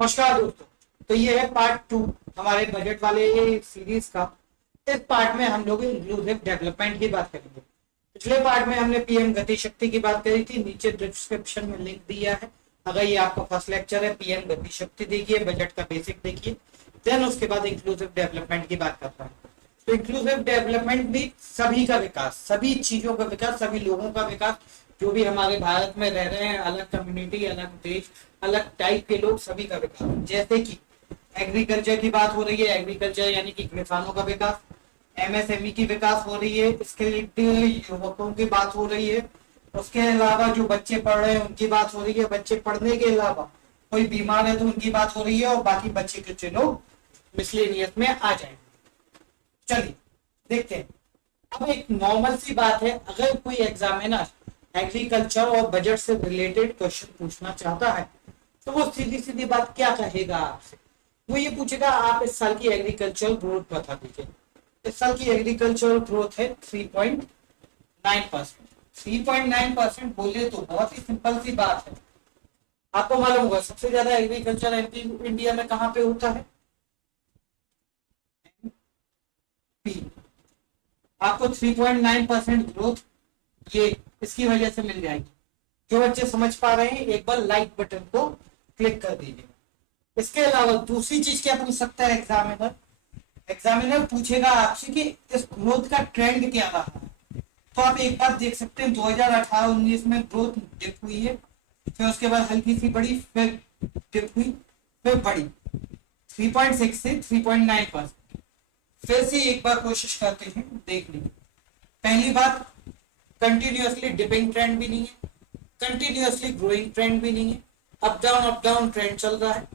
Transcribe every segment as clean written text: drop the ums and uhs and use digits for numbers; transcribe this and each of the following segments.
नमस्कार दोस्तों। तो ये है पार्ट 2 हमारे बजट वाले सीरीज का। इस पार्ट में हम लोग इंक्लूसिव डेवलपमेंट की बात करेंगे। पिछले पार्ट में हमने पीएम गति शक्ति की बात करी थी, नीचे डिस्क्रिप्शन में लिंक दिया है। अगर ये आपका फर्स्ट लेक्चर है, पीएम गति शक्ति देखिए, बजट का बेसिक देखिए, देन उसके बाद इंक्लूसिव डेवलपमेंट की बात करता है। तो इंक्लूसिव डेवलपमेंट भी सभी का विकास, सभी चीजों का विकास, सभी लोगों का विकास, जो भी हमारे भारत में रह रहे हैं, अलग कम्युनिटी, अलग देश, अलग टाइप के लोग, सभी का विकास। जैसे कि एग्रीकल्चर की बात हो रही है, एग्रीकल्चर यानी कि किसानों का विकास, एमएसएमई की विकास हो रही है, स्किल्ड युवकों की बात हो रही है। उसके अलावा जो बच्चे पढ़ रहे हैं उनकी बात हो रही है, बच्चे पढ़ने के अलावा कोई बीमार है तो उनकी बात हो रही है, और बाकी बच्चे कुछ लोग मिसलेनियस में आ जाएंगे। चलिए देखते हैं। अब एक नॉर्मल सी बात है, अगर कोई एग्जामिनर एग्रीकल्चर और बजट से रिलेटेड क्वेश्चन पूछना चाहता है तो वो सीधी सीधी बात क्या कहेगा आपसे? वो ये पूछेगा आप इस साल की एग्रीकल्चर ग्रोथ बता दीजिए। इस साल की एग्रीकल्चर ग्रोथ है 3.9%। 3.9% बोले तो बहुत ही सिंपल सी बात है। आपको मालूम होगा सबसे ज्यादा एग्रीकल्चर एमपी इंडिया में कहाँ पे होता है? पी। आपको 3.9% ग्रोथ ये इसकी वजह से मिल जाएगी। जो बच्चे समझ पा रहे हैं एक बार लाइक बटन को क्लिक कर दीजिए। इसके अलावा दूसरी चीज क्या पूछ सकता है एग्जामिनर? एग्जामिनर पूछेगा आपसे कि इस ग्रोथ का ट्रेंड क्या रहा है। तो आप एक बात देख सकते हैं, 2018-19 में ग्रोथ डिप हुई है, फिर उसके बाद हल्की सी बढ़ी, फिर डिप हुई, फिर बढ़ी 3.6 से 3.9%। फिर से एक बार कोशिश करते हैं देखने की। पहली बात, कंटिन्यूअसली डिपिंग ट्रेंड भी नहीं है, कंटिन्यूअसली ग्रोइंग ट्रेंड भी नहीं है, अप डाउन ट्रेंड चल रहा है।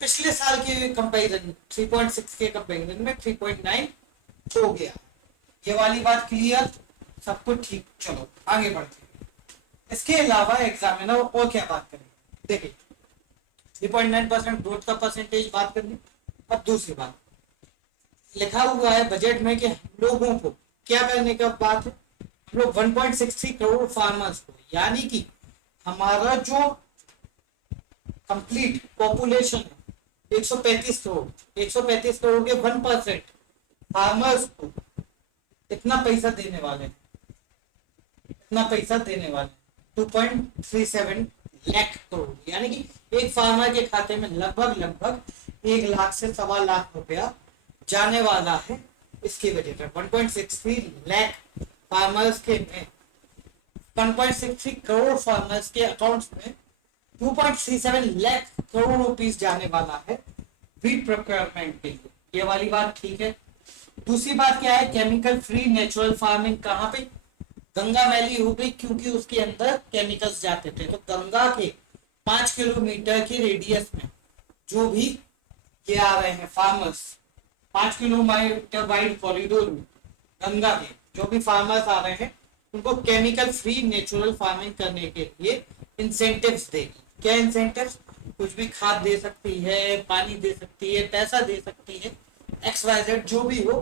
पिछले साल के कंपैरिजन 3.6 के कंपैरिजन में 3.9 हो गया। ये वाली बात क्लियर, सब कुछ ठीक। चलो आगे बढ़ते हैं। इसके अलावा एग्जामिनर और क्या बात करेंगे देखिए, 3.9% ग्रोथ का परसेंटेज बात कर ली। अब दूसरी बात, लिखा हुआ है बजट में कि हम लोगों को क्या करने का बात है। हम लोग 1.63 करोड़ फार्मर्स को, यानी कि हमारा जो कंप्लीट पॉपुलेशन है 135 करोड़, 135 करोड़ के 1% फार्मर्स को इतना पैसा देने वाले हैं, इतना पैसा देने वाले 2.37 लाख करोड़, यानी कि एक फार्मर के खाते में लगभग 1 लाख से 1.25 लाख रुपया जाने वाला है। इसकी वजह से 1.63 लाख फार्मर्स के में 1.63 करोड़ फार्मर्स के अकाउंट्स में 2.37 लाख करोड़ रुपीस जाने वाला है वीट प्रोक्योरमेंट के लिए। ये वाली बात ठीक है। दूसरी बात क्या है, केमिकल फ्री नेचुरल फार्मिंग कहाँ पे? गंगा मैली हो गई, क्योंकि उसके अंदर केमिकल्स जाते थे। तो गंगा के 5 किलोमीटर के रेडियस में जो भी ये आ रहे हैं फार्मर्स, 5 किलोमीटर वाइड कॉरिडोर में गंगा के जो भी फार्मर्स आ रहे हैं उनको केमिकल फ्री नेचुरल फार्मिंग करने के लिए इंसेंटिव्स देगी। क्या इंसेंटिव्स? कुछ भी खाद दे सकती है, पानी दे सकती है, पैसा दे सकती है, XYZ जो भी हो,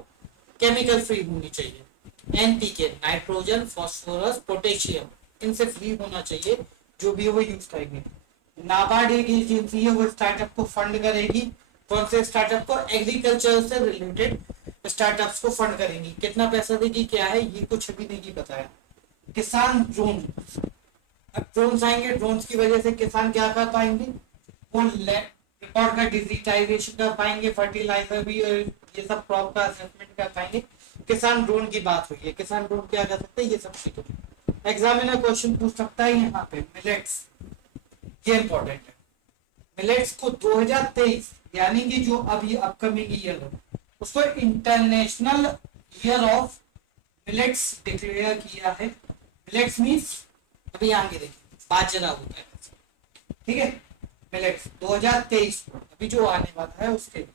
केमिकल फ्री होनी चाहिए। NPK, नाइट्रोजन, फास्फोरस, पोटेशियम, इनसे फ्री होना चाहिए जो भी वो यूज करेंगे। नाबार्ड एक एजेंसी है, वो स्टार्टअप को फंड करेगी। कौन से स्टार्टअप को? एग्रीकल्चर से रिलेटेड स्टार्टअप्स को फंड करेंगी। कितना पैसा देगी, क्या है, ये कुछ अभी नहीं बताया। किसान ड्रोन, अब ड्रोन आएंगे, ड्रोन की वजह से किसान क्या कर पाएंगे, वो रिकॉर्ड का डिजिटाइजेशन कर पाएंगे, फर्टिलाइजर भी और ये सब क्रॉप का असेसमेंट कर पाएंगे। किसान ड्रोन की बात हुई है, किसान ड्रोन क्या कर सकते हैं, ये सब चीजें एग्जामिनर क्वेश्चन पूछ सकता है। यहाँ पे मिलेट्स, ये इंपॉर्टेंट है। मिलेट्स को 2023 यानी कि जो अब ये अपकमिंग ईयर है उसको international year of millets declare किया है। मिलेट्स मीन्स अभी आगे देखिए बाजरा होता है, ठीक है। मिलेट्स 2023 अभी जो आने वाला है उसके लिए।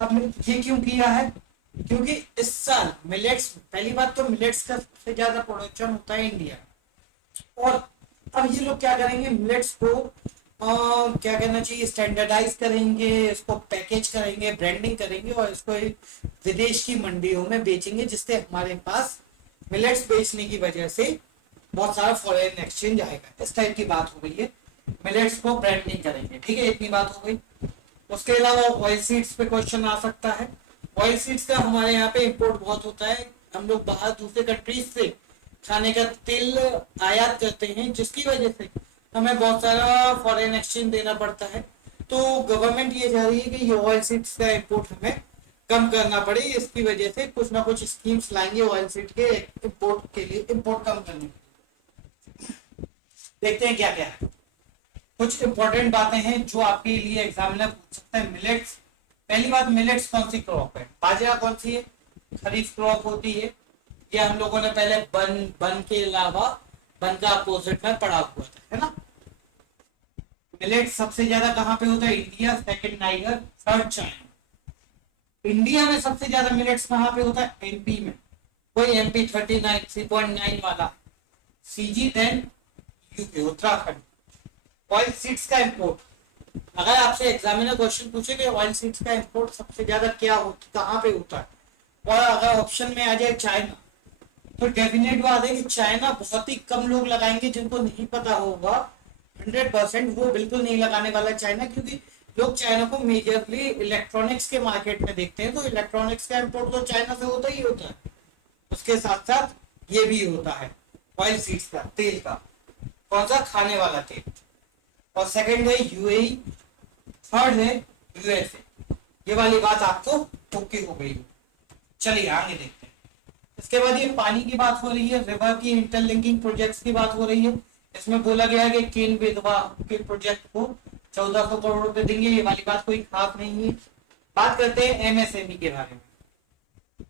अब ये क्यों किया है? क्योंकि इस साल मिलेट्स, पहली बात तो मिलेट्स का सबसे ज्यादा प्रोडक्शन होता है इंडिया, और अब ये लोग क्या करेंगे, मिलेट्स को क्या कहना चाहिए, स्टैंडर्डाइज करेंगे, इसको पैकेज करेंगे, ब्रांडिंग करेंगे और इसको विदेश की मंडियों में बेचेंगे, जिससे हमारे पास मिलेट्स बेचने की वजह से बहुत सारा फॉरेन एक्सचेंज आएगा। इस टाइप की बात हो गई है। मिलेट्स को ब्रांडिंग करेंगे, ठीक है, इतनी बात हो गई। उसके अलावा ऑयल सीड्स पे क्वेश्चन आ सकता है। ऑयल सीड्स का हमारे यहाँ पे इंपोर्ट बहुत होता है, हम लोग बाहर दूसरे कंट्रीज से खाने का तेल आयात करते हैं, जिसकी वजह से हमें बहुत सारा फॉरेन एक्सचेंज देना पड़ता है। तो गवर्नमेंट ये चाह रही है कि ये ऑयल सीड्स का इंपोर्ट हमें कम करना पड़े, इसकी वजह से कुछ ना कुछ स्कीम्स लाएंगे ऑयल सीड के इंपोर्ट के लिए, इंपोर्ट कम करने के लिए। देखते हैं क्या क्या है। कुछ इंपॉर्टेंट बातें हैं जो आपके लिए एग्जामिनर पूछ सकता है। मिलेट्स, पहली बात, मिलेट्स कौन सी क्रॉप है? बाजरा कौन सी है? खरीफ क्रॉप होती है। ये हम लोगों ने पहले बन के अलावा बन का अपोजिट में पढ़ा हुआ था, है ना। मिलेट सबसे ज्यादा कहाँ पे होता है? India, second Niger, third China. India में सबसे ज्यादा मिलेट्स कहाँ पे होता है? एमपी में। कोई एमपी 39 3.9 वाला, CG, then UP, Uttarakhand. Oil seeds का इंपोर्ट, अगर आपसे एग्जामिनर क्वेश्चन पूछे कि ऑयल सीड्स का इंपोर्ट सबसे ज्यादा क्या होता, कहाँ पे होता है, और अगर ऑप्शन में आ जाए चाइना, तो डेफिनेट बात है कि चाइना बहुत ही कम लोग लगाएंगे। जिनको नहीं पता होगा 100% वो बिल्कुल नहीं लगाने वाला चाइना, क्योंकि लोग चाइना को मेजरली इलेक्ट्रॉनिक्स के मार्केट में देखते हैं। तो इलेक्ट्रॉनिक्स का इंपोर्ट तो चाइना से होता ही होता है, उसके साथ साथ ये भी होता है ऑयल सीड्स का, तेल का। कौन सा? खाने वाला तेल। और सेकंड है यूएई, थर्ड है यूएसए। ये वाली बात आपको ओके हो गई। चलिए आगे देखते हैं। इसके बाद ये पानी की बात हो रही है, रिवर की इंटरलिंकिंग प्रोजेक्ट्स की बात हो रही है। इसमें बोला गया है कि केन बेतवा के प्रोजेक्ट को 1400 करोड़ रुपए देंगे। ये वाली बात कोई खास नहीं है। बात करते हैं एमएसएमई के बारे में।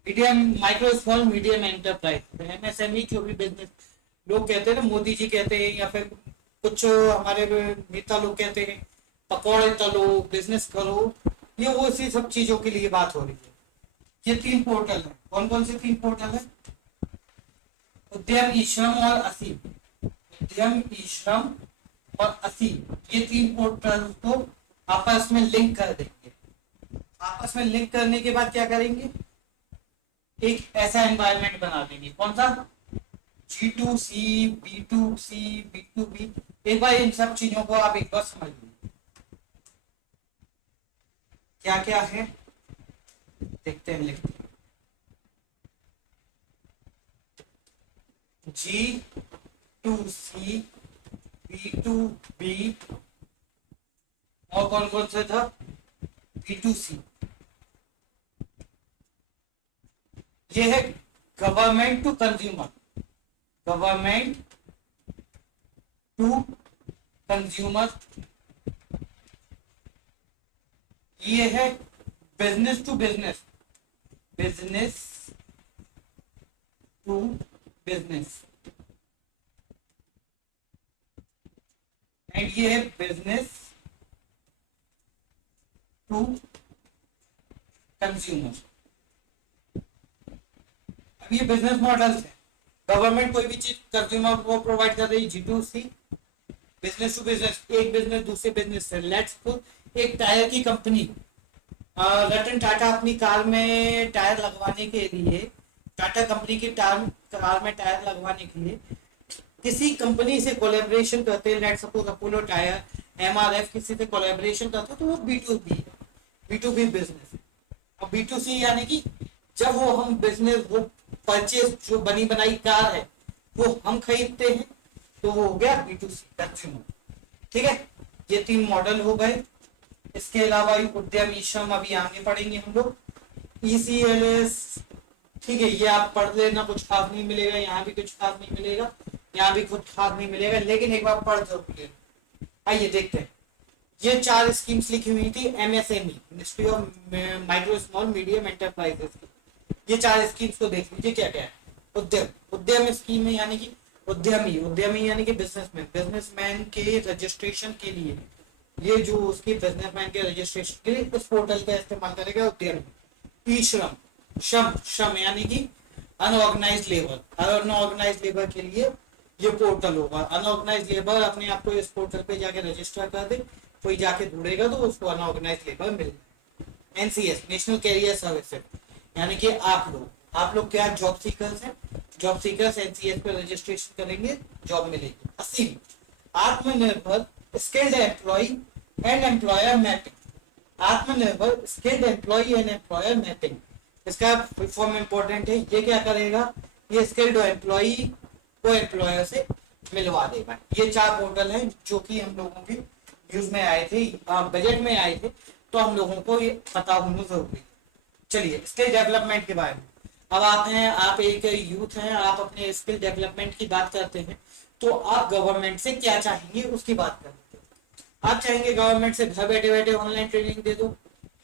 Medium, micro small medium enterprise, MSME जो भी बिजनेस लोग कहते हैं ना, मोदी जी कहते हैं या फिर कुछ हमारे नेता लोग कहते हैं पकौड़े तलो, बिजनेस करो, ये वो इसी सब चीजों के लिए बात हो रही है। ये 3 पोर्टल है। कौन कौन से 3 पोर्टल है? उद्यम, ई श्रम और असीम। उद्यम, ई श्रम और असीम, ये 3 पोर्टल को आपस में लिंक कर देंगे। आपस में लिंक करने के बाद क्या करेंगे? एक ऐसा एनवायरनमेंट बना देंगे। कौन सा? G2C, B2C, B2B। एक बार इन सब चीजों को आप एक बार समझ लीजिए क्या क्या है। देखते हैं, लिखते हैं। G2C, B2B और कौन कौन सा था? B2C। ये है government to consumer, government to consumer. ये है business to business, business to business. And ये है बिजनेस टू कंज्यूमर। अब ये बिजनेस मॉडल्स है। गवर्नमेंट कोई भी चीज कंज्यूमर को प्रोवाइड कर रही है, G2C। बिजनेस टू बिजनेस, एक बिजनेस दूसरे बिजनेस से। लेट्स सपोज एक टायर की कंपनी, रतन टाटा अपनी कार में टायर लगवाने के लिए, टाटा कंपनी की कार में टायर लगवाने के लिए किसी कंपनी से कोलैबोरेशन करते हैं। Let's suppose Apollo tyre, MRF, किसी से कोलैबोरेशन करते हैं, तो वो B2B है, B2B बिजनेस है। और B2C यानी कि जब वो हम बिजनेस, वो परचेज, जो बनी बनाई कार है वो हम खरीदते हैं, तो वो हो गया B2C, कंज्यूमर। ठीक है, ये 3 मॉडल हो गए। इसके अलावा उद्यम, ई श्रम अभी आगे पढ़ेंगे हम लोग। ECLS, ठीक है, ये आप पढ़ लेना, कुछ खास नहीं मिलेगा, यहाँ भी कुछ खास नहीं मिलेगा, यहाँ भी कुछ खास नहीं मिलेगा, लेकिन एक बार पढ़ जरूर लेना। आइए देखते हैं। ये 4 स्कीम्स लिखी हुई थी MSME, ministry of micro small medium enterprises की। ये 4 स्कीम्स को देख लीजिए क्या क्या है। उद्यम, उद्यम स्कीम है यानी कि उद्यमी, उद्यमी यानी कि बिजनेसमैन, बिजनेसमैन के रजिस्ट्रेशन के लिए, ये जो उसकी बिजनेसमैन के रजिस्ट्रेशन के लिए इस पोर्टल का इस्तेमाल करेगा उद्यमी। ई श्रम, श्रम, श्रम यानी कि अनऑर्गेनाइज लेबर, अनऑर्गेनाइज लेबर के लिए ये पोर्टल होगा। अनऑर्गेनाइज लेबर अपने आप को इस पोर्टल पे जाके रजिस्टर कर दे, कोई जाके ढूंढेगा तो उसको अनऑर्गेनाइज लेबर मिल जाएगा। NCS, नेशनल कैरियर सर्विसेज, यानी कि आप लोग क्या जॉब सीकर्स हैं, जॉब सीकर्स NCS पे रजिस्ट्रेशन करेंगे, जॉब मिलेगी। ASEEM, Atmanirbhar skilled employee and employer mapping, Atmanirbhar skilled employee and employer mapping, इसका फुल फॉर्म इंपॉर्टेंट है। ये क्या करेगा, ये स्किल्ड एम्प्लॉय को एम्प्लॉयर से मिलवा देगा। ये 4 पोर्टल हैं जो कि हम लोगों की न्यूज में आए थे, बजट में आए थे, तो हम लोगों को ये पता होना जरूरी है। चलिए स्किल डेवलपमेंट के बारे में अब आते हैं। आप एक यूथ हैं, आप अपने स्किल डेवलपमेंट की बात करते हैं, तो आप गवर्नमेंट से क्या चाहेंगे उसकी बात करते हैं। आप चाहेंगे गवर्नमेंट से घर बैठे बैठे ऑनलाइन ट्रेनिंग दे दो,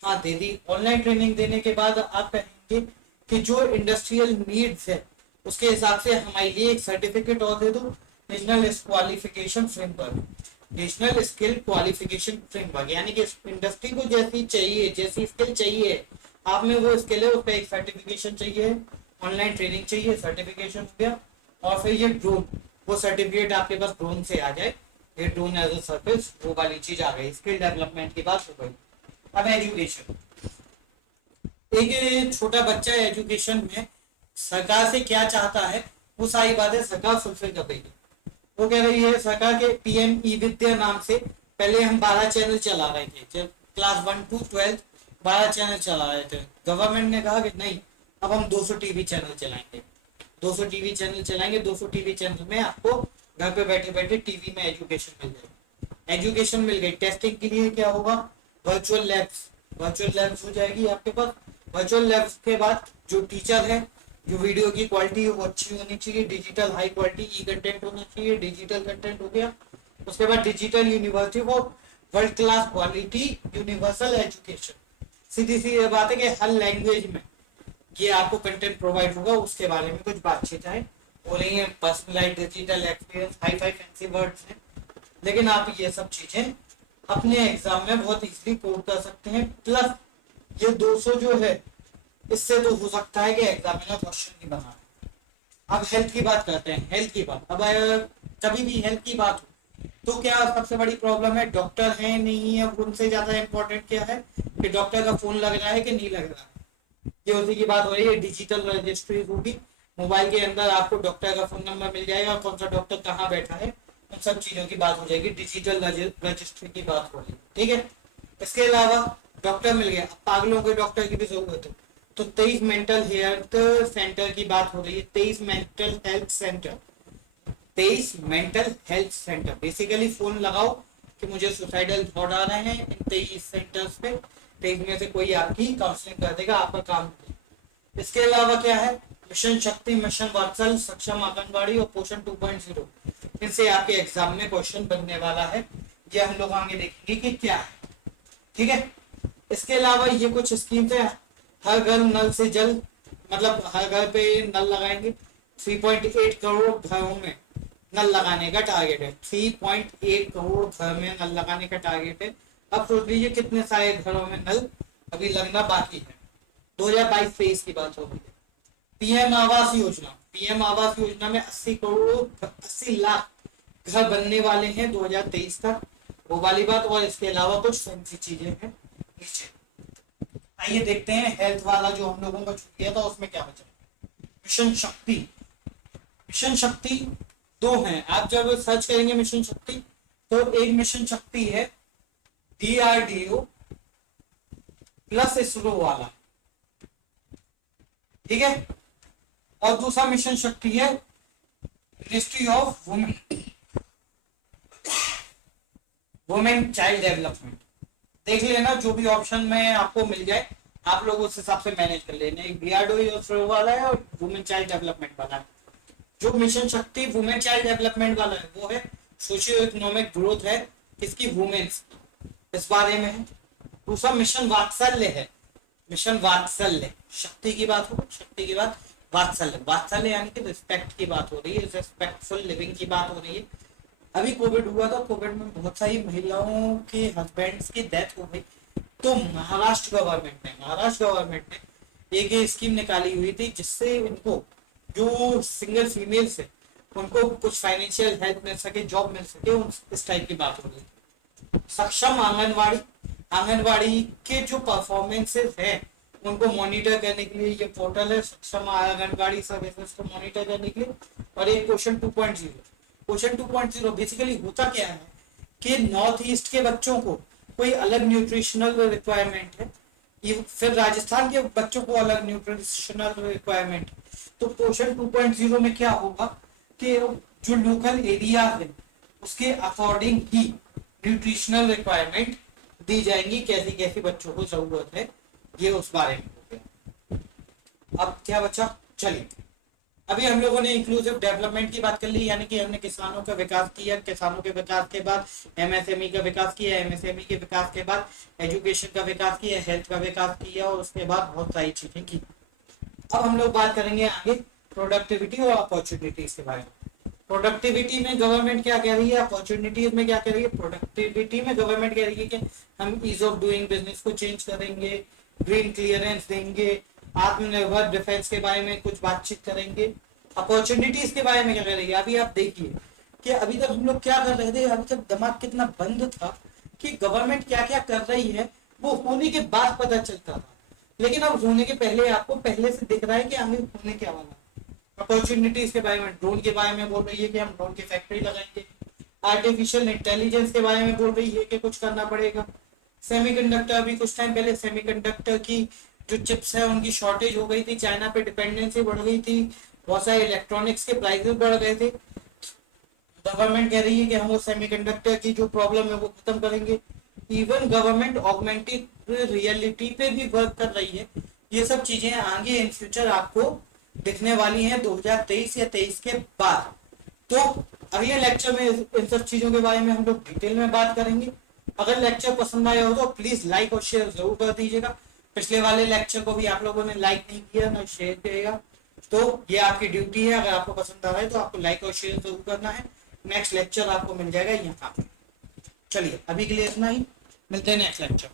हाँ दे दी। ऑनलाइन ट्रेनिंग देने के बाद आप कहेंगे कि जो इंडस्ट्रियल नीड्स है उसके हिसाब से हमारे लिए एक सर्टिफिकेट और दे दो, national qualification framework, national skill qualification framework, यानी कि इंडस्ट्री को जैसी चाहिए, जैसी स्किल चाहिए आप में वो स्किल है, उस पर एक सर्टिफिकेशन चाहिए, ऑनलाइन ट्रेनिंग चाहिए, सर्टिफिकेशन हो गया। और फिर ये ड्रोन, वो सर्टिफिकेट आपके पास ड्रोन से आ जाए, ये ड्रोन एज अ सर्विस, वो वाली चीज आ गई। स्किल डेवलपमेंट की बात हो गई। अब एजुकेशन, एक छोटा बच्चा एजुकेशन में सरकार से क्या चाहता है वो सारी बातें सरकार फुलफिल कर रही है। वो कह रही है, सरकार के पीएम ई विद्या नाम से पहले हम 12 चैनल चला रहे थे, जब क्लास 1 to 12 12 चैनल चला रहे थे। गवर्नमेंट ने कहा कि नहीं, अब हम 200 टीवी चैनल चलाएंगे, 200 टीवी चैनल चलाएंगे। 200 टीवी चैनल में आपको घर पे बैठे बैठे टीवी में एजुकेशन मिल जाएगी। एजुकेशन मिल गई, टेस्टिंग के लिए क्या होगा, वर्चुअल लैब्स, वर्चुअल लैब्स हो जाएगी आपके पास। वर्चुअल लैब्स के बाद जो टीचर है, जो वीडियो की क्वालिटी है वो अच्छी होनी चाहिए, digital high quality e content होना चाहिए, डिजिटल कंटेंट हो गया। उसके बाद digital university for world class quality universal education, सीधी सी बात है कि हर लैंग्वेज में ये आपको कंटेंट प्रोवाइड होगा। उसके बारे में कुछ बातचीत है हो रही है, personalised digital experience, hi fi fancy words हैं, लेकिन आप ये सब चीजें अपने एग्जाम में बहुत इजीली कोड कर सकते हैं। प्लस ये 200 जो है, इससे तो हो सकता है कि एग्जामिनर क्वेश्चन नहीं बना। अब हेल्थ की बात करते हैं, हेल्थ की बात। अब कभी भी हेल्थ की बात हो तो क्या सबसे बड़ी प्रॉब्लम है, डॉक्टर है नहीं है, उनसे ज्यादा इंपॉर्टेंट क्या है कि डॉक्टर का फोन लग रहा है कि नहीं लग रहा है। ये उसी की बात हो रही है। डिजिटल रजिस्ट्री होगी, मोबाइल के अंदर आपको डॉक्टर का फोन नंबर मिल जाएगा, कौन सा डॉक्टर कहाँ बैठा है, उन सब चीजों की बात हो जाएगी। डिजिटल रजिस्ट्री की बात हो रही है, ठीक है। इसके अलावा डॉक्टर मिल गया, पागलों के डॉक्टर की भी जरूरत है, तो 23 मेंटल हेल्थ सेंटर की बात हो रही है। 23 mental health centre, 23 mental health centre. Basically phone लगाओ कि मुझे सुसाइडल थॉट आ रहे हैं, इन 23 सेंटर्स पे 23 में से कोई आपकी काउंसलिंग कर देगा, आपका काम। इसके अलावा क्या है, मिशन शक्ति, मिशन वात्सल, सक्षम आंगनबाड़ी और पोषण 2.0, इनसे आपके एग्जाम में क्वेश्चन बनने वाला है। ये हम लोग आगे देखेंगे कि क्या है, ठीक है। इसके अलावा ये कुछ स्कीम्स है, हर घर नल से जल, मतलब हर घर पे नल लगाएंगे। 3.8 करोड़ घरों में नल लगाने का टारगेट है, 3.8 करोड़ घर में नल लगाने का टारगेट है। अब सोच लीजिए कितने सारे घरों में नल अभी लगना बाकी है। 2022-23 की बात हो रही है। पीएम आवास योजना, पीएम आवास योजना में 80 लाख घर बनने वाले हैं 2023 तक, वो वाली बात। और इसके अलावा कुछ फैंसी चीजें हैं नीचे। आइए देखते हैं हेल्थ वाला जो हम लोगों का छूट गया था उसमें क्या बचा। मिशन शक्ति, मिशन शक्ति 2 हैं। आप जब सर्च करेंगे मिशन शक्ति तो एक मिशन शक्ति है DRDO प्लस इसरो वाला, ठीक है। और दूसरा मिशन शक्ति है ministry of women child development. देख लेना, जो भी ऑप्शन में आपको मिल जाए आप लोग उस हिसाब से मैनेज कर लेना। एक DRDO वाला है और वुमेन चाइल्ड डेवलपमेंट वाला है। जो मिशन शक्ति वुमेन चाइल्ड डेवलपमेंट वाला है वो है सोशियो इकोनॉमिक ग्रोथ है किसकी, वुमेन्स, इस बारे में है। दूसरा मिशन वात्सल्य है, मिशन वात्सल्य, शक्ति की बात हो, शक्ति की बात वात्सल्य, वात्सल्य यानी कि रिस्पेक्ट की बात हो रही है, रिस्पेक्टफुल लिविंग की बात हो रही है। अभी कोविड हुआ था, कोविड में बहुत सारी महिलाओं के हस्बैंड्स की डेथ हो गई, तो महाराष्ट्र गवर्नमेंट ने एक स्कीम निकाली हुई थी जिससे इनको जो सिंगल फीमेल्स है उनको कुछ फाइनेंशियल हेल्प मिल सके, जॉब मिल सके, इस टाइप की बात हो रही है। सक्षम आंगनवाड़ी, आंगनवाड़ी के जो परफॉर्मेंसेस है उनको मॉनिटर करने के लिए ये पोर्टल है, सक्षम आंगनवाड़ी सर्विसेज को मॉनिटर करने के लिए। और एक क्वेश्चन 2.0, क्वेश्चन 2.0 बेसिकली होता क्या है कि नॉर्थ ईस्ट के बच्चों को कोई अलग न्यूट्रिशनल रिक्वायरमेंट है, ये फिर राजस्थान के बच्चों को अलग न्यूट्रिशनल रिक्वायरमेंट। तो पोषण 2.0 में क्या होगा कि जो लोकल एरिया है उसके अकॉर्डिंग ही न्यूट्रिशनल रिक्वायरमेंट दी जाएंगी, कैसी कैसी बच्चों को जरूरत है, ये उस बारे में हो गया। अब क्या बचा, चलिए अभी हम लोगों ने इंक्लूसिव डेवलपमेंट की बात कर ली, यानी कि हमने किसानों का विकास किया, किसानों के विकास के बाद एमएसएमई का विकास किया, एमएसएमई के विकास के बाद एजुकेशन का विकास किया, हेल्थ का विकास किया और उसके बाद बहुत सारी चीजें की। अब हम लोग बात करेंगे आगे प्रोडक्टिविटी और अपॉर्चुनिटीज के बारे में। प्रोडक्टिविटी में गवर्नमेंट क्या कह रही है, अपॉर्चुनिटीज में क्या कह रही है। प्रोडक्टिविटी में गवर्नमेंट कह रही है कि हम ईज ऑफ डूइंग बिजनेस को चेंज करेंगे, ग्रीन क्लियरेंस देंगे, आत्मनिर्भर डिफेंस के बारे में कुछ बातचीत करेंगे। अपॉर्चुनिटीज के बारे में क्या कर रही है, अभी आप देखिए कि अभी तक हम लोग क्या कर रहे थे, अभी तक दिमाग कितना बंद था कि गवर्नमेंट क्या क्या कर रही है वो होने के बाद पता चलता था, लेकिन अब होने के पहले आपको पहले से दिख रहा है कि आगे होने क्या वाला। अपॉर्चुनिटीज के बारे में, ड्रोन के बारे में बोल रही है कि हम ड्रोन की फैक्ट्री लगाएंगे। आर्टिफिशियल इंटेलिजेंस के बारे में बोल रही है कि कुछ करना पड़ेगा। सेमीकंडक्टर, अभी कुछ टाइम पहले सेमीकंडक्टर की जो चिप्स है उनकी शॉर्टेज हो गई थी, चाइना पे डिपेंडेंसी बढ़ गई थी, बहुत सारे इलेक्ट्रॉनिक्स के प्राइसेस बढ़ गए थे। गवर्नमेंट कह रही है कि हम वो सेमीकंडक्टर की जो प्रॉब्लम है वो खत्म करेंगे। इवन गवर्नमेंट ऑगमेंटेड रियलिटी पे भी वर्क कर रही है। ये सब चीजें आगे इन फ्यूचर आपको दिखने वाली हैं 2023 या 23 के बाद। तो अगले लेक्चर में इन सब चीजों के बारे में हम लोग डिटेल में बात करेंगे। अगर लेक्चर पसंद आया हो तो प्लीज लाइक और शेयर जरूर कर दीजिएगा। पिछले वाले लेक्चर को भी आप लोगों ने लाइक नहीं किया ना शेयर किया, तो ये आपकी ड्यूटी है। अगर आपको पसंद आ रहा है तो आपको लाइक और शेयर जरूर करना है। नेक्स्ट लेक्चर आपको मिल जाएगा यहाँ पे। चलिए अभी के लिए इतना ही, मिलते हैं नेक्स्ट लेक्चर।